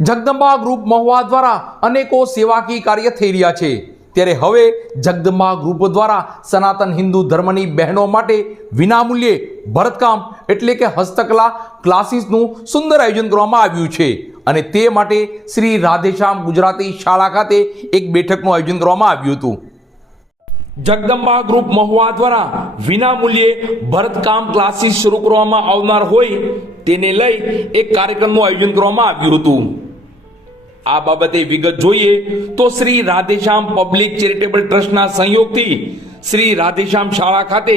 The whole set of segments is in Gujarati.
જગદંબા ગ્રુપ મહુવા દ્વારા અનેકો સેવાકીય કાર્ય થઈ રહ્યા છે. ત્યારે હવે જગદંબા ગ્રુપ દ્વારા સનાતન હિન્દુ ધર્મની બહેનો માટે વિનામૂલ્યે ભરતકામ એટલે કે હસ્તકલા ક્લાસીસનું સુંદર આયોજન કરવામાં આવ્યું છે. અને તે માટે શ્રી રાધેશ્યામ ગુજરાતી શાળા ખાતે એક બેઠકનું આયોજન કરવામાં આવ્યું હતું. જગદંબા ગ્રુપ મહુવા દ્વારા વિનામૂલ્યે ભરતકામ ક્લાસીસ શરૂ કરવામાં આવનાર હોય તેને લઈ એક કાર્યક્રમનું આયોજન કરવામાં આવ્યું હતું. આ બાબતે વિગત જોઈએ તો શ્રી રાધેશ્યામ પબ્લિક ચેરિટેબલ ટ્રસ્ટના સંયોગથી શ્રી રાધેશ્યામ શાળા ખાતે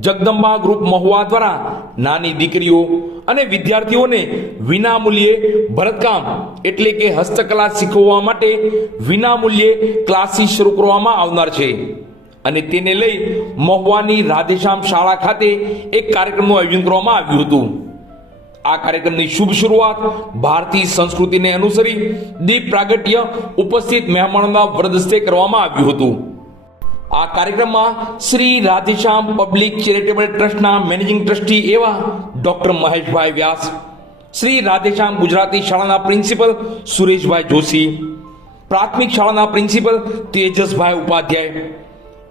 જગદંબા ગ્રુપ મહુવા દ્વારા નાની દીકરીઓ અને વિદ્યાર્થીઓને વિનામૂલ્યે ભરતકામ એટલે કે હસ્તકલા શીખવવા માટે વિનામૂલ્યે ક્લાસીસ શરૂ કરવામાં આવનાર છે. અને તેને લઈ મહુવાની રાધેશ્યામ શાળા ખાતે એક કાર્યક્રમનું આયોજન કરવામાં આવ્યું હતું. આ કાર્યક્રમની શુભ શરૂઆત ભારતીય સંસ્કૃતિને અનુસરી દીપ પ્રાગટ્ય ઉપસ્થિત મહેમાનોના વરદસ્તે કરવામાં આવ્યું હતું. આ કાર્યક્રમમાં શ્રી રાધેશ્યામ પબ્લિક ચેરિટેબલ ટ્રસ્ટના મેનેજિંગ ટ્રસ્ટી એવા ડોક્ટર મહેશભાઈ વ્યાસ, શ્રી રાધેશ્યામ ગુજરાતી શાળાના પ્રિન્સિપલ સુરેશભાઈ જોશી, પ્રાથમિક શાળાના પ્રિન્સિપલ તેજસભાઈ ઉપાધ્યાય,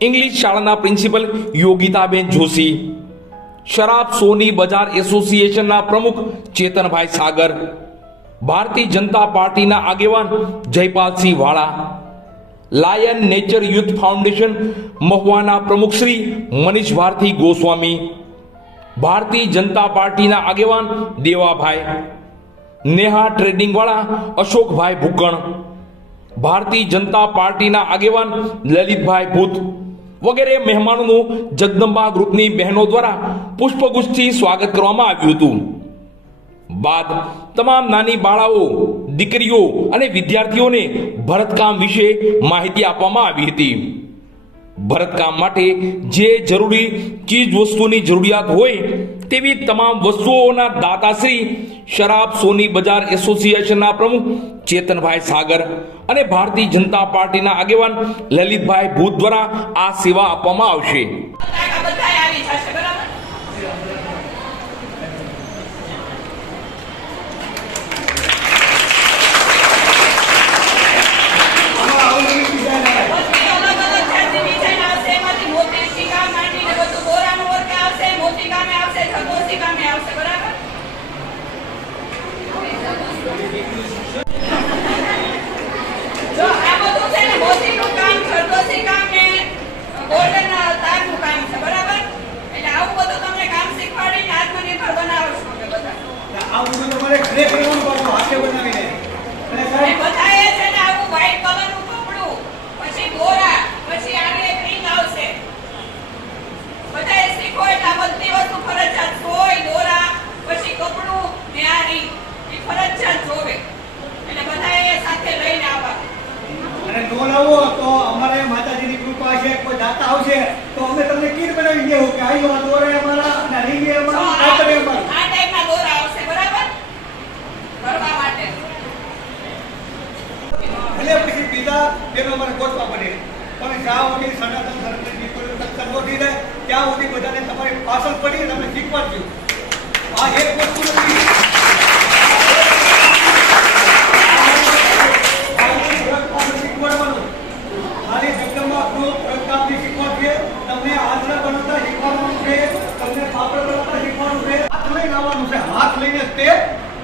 ઇંગ્લિશ શાળાના પ્રિન્સિપલ યોગિતાબેન જોશી શરાબ, સોની, બજાર એસોસિએશનના પ્રમુખ ચેતનભાઈ સાગર, ભારતીય જનતા પાર્ટીના આગેવાન Jaypalsinh Vala, lion nature youth foundation મહુવાના પ્રમુખ શ્રી મનીષ ભારતી ગોસ્વામી, ભારતીય જનતા પાર્ટીના આગેવાન દેવાભાઈ, નેહા ટ્રેડિંગ વાળા અશોકભાઈ ભૂકણ ભારતીય જનતા પાર્ટીના આગેવાન લલિતભાઈ ભૂત વગેરે મહેમાનોનું જગદંબા ગ્રુપની બહેનો દ્વારા પુષ્પગુચ્છથી સ્વાગત કરવામાં આવ્યું હતું. બાદ તમામ નાની બાળાઓ, દીકરીઓ અને વિદ્યાર્થીઓને ભરતકામ વિશે માહિતી આપવામાં આવી હતી. ભરતકામ માટે જે જરૂરી ચીજ વસ્તુની જરૂરિયાત હોય તેવી તમામ વસ્તુઓના દાતાશ્રી શરાબ સોની બજાર એસોસિએશનના પ્રમુખ ચેતનભાઈ સાગર અને ભારતીય જનતા પાર્ટીના આગેવાન લલિતભાઈ ભૂત દ્વારા આ સેવા આપવામાં આવશે આ બધાય આવી જશે બરાબર બધી અલગ અલગ જાતની ડિઝાઇન આવશે એમાંથી મોતી ટીકા માંડીને બધું દોરાનું વર્ક આવશે મોતી કામે આવશે જગોસી કામે આવશે બરાબર જો આ બધું છે ને મોતીનું કામ જરદોસી કામ ને ગોલ્ડન તારનું કામ છે બરાબર એટલે આવું બધું તમને કામ શીખવાડીને આત્મનિર્ભર બનાવશો અમે બધા આ બધું તમારે ઘરે કરવાનું પાછું હાથે બનાવીને અને અને સાહેબ બધાએ છે ને આવું વ્હાઈટ કલરનું કપડું પછી દોરા પછી આગળ એક ring આવશે બધાએ શીખો એટલે આ બધી વસ્તુ ફરજિયાત સોય દોરા પછી કપડું ને આ ring એ ફરજિયાત જોવે એટલે બધાએ સાથે લઈને આવવા અને નો લાવો તો અમારે માતાજીની કૃપા છે કોઈ દાતા આવશે તો અમે તમને બનાવી દેવું કે આયો આ દોરે અમારા અને તો અમારા આ કાપડે અમારા આ ટાઈપના દોરા આવશે બરાબર? કરવા માટે. ભલે પછી બીજા તેનો અમારે ગોતવા પડે. પણ જ્યાં સુધી સનાતન ધર્મની દીકરીઓ ટક્કર ન જાય ત્યાં સુધી બધાને તમારી પાછળ પડી તમે શીખવાડજો. આ એક વસ્તુ નથી આ બધું ભરતકામ શીખવાડવાનું. ખાલી જગદંબા ગ્રુપ ભરતકામની શીખવાડીએ. તમને આંધળા બનાવતા શીખવાડવાનું છે તમને પાપડ બનાવતા શીખવાડવાનું છે હાથ લઈને આવવાનું છે હાથ લઈને તે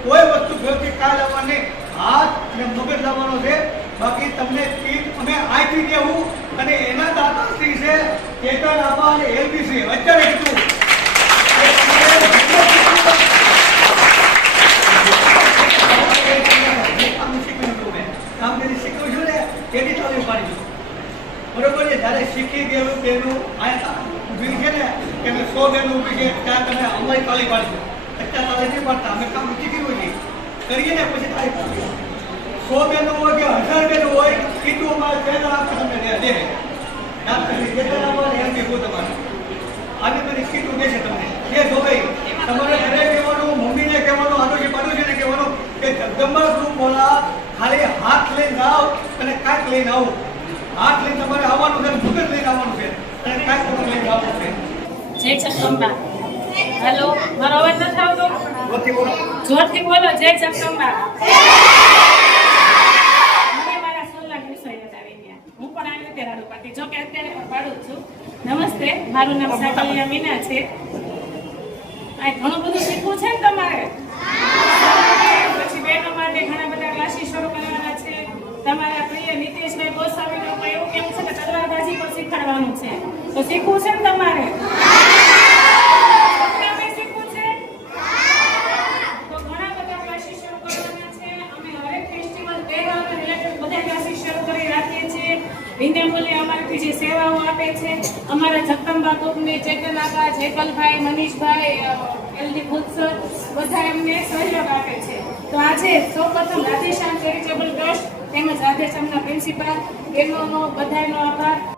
કોઈ વસ્તુ ભેગી કાય લાવવાની હાથ અને મગજ લાવવાનો છે. બાકી તમને કીટ અમે આપી દેવું અને એના દાતાશ્રી છે, કેતન આબા અને એલબીસી અત્યારે. કામગીરી શીખવું છું ને તેની તાલીમ પાડી બરોબર જ્યારે શીખી ગયેલું તેનું આ ઊભી છે ને, કે સો બેન ઊભી છે, ત્યાં તમે અમારી તાલીમ પાડીશું અત્યારે તાલીમ નહીં પાડતા અમે છે. કહેવાનું કે જગદંબા ગ્રુપ ખાલી હાથ લઈને આવ અને કાંઈક લઈને આવો. હાથ લઈને તમારે આવવાનું છે લઈને આવવાનું છે અને કાંઈક લઈને આવવાનું છે. હેલો મારો અવાજ નથી આવતો? જોરથી બોલો જય જગદંબા. મને મારા સોળ વિષય યાદ આવી ગયા. હું પણ આવી રીતે રાડુ પાડતી. જો અત્યારે પણ પાડું છું. નમસ્તે મારું નામ સાકલિયા મીના છે. આ ઘણું બધું શીખવું છે ને તમારે? પછી બહેનો માટે ઘણા બધા ક્લાસીસ શરૂ કરવાના છે. તમારા પ્રિય નીતિશભાઈ ગોસ્વામી લોકો એવું કેવું છે કે તલવારબાજી પણ શીખવાડવાનું છે. તો શીખવું છે ને તમારે? આપે છે. અમારા જગદંબા ગ્રુપની ચેતન આપા જેકલભાઈ મનીષભાઈ એલડી ભૂતસર બધા એમને સહયોગ આપે છે. તો આજે સૌપ્રથમ રાધેશ્યામ ચેરિટેબલ ટ્રસ્ટ તેમજ રાધેશ્યામના પ્રિન્સિપાલ એમનો બધાનો આભાર.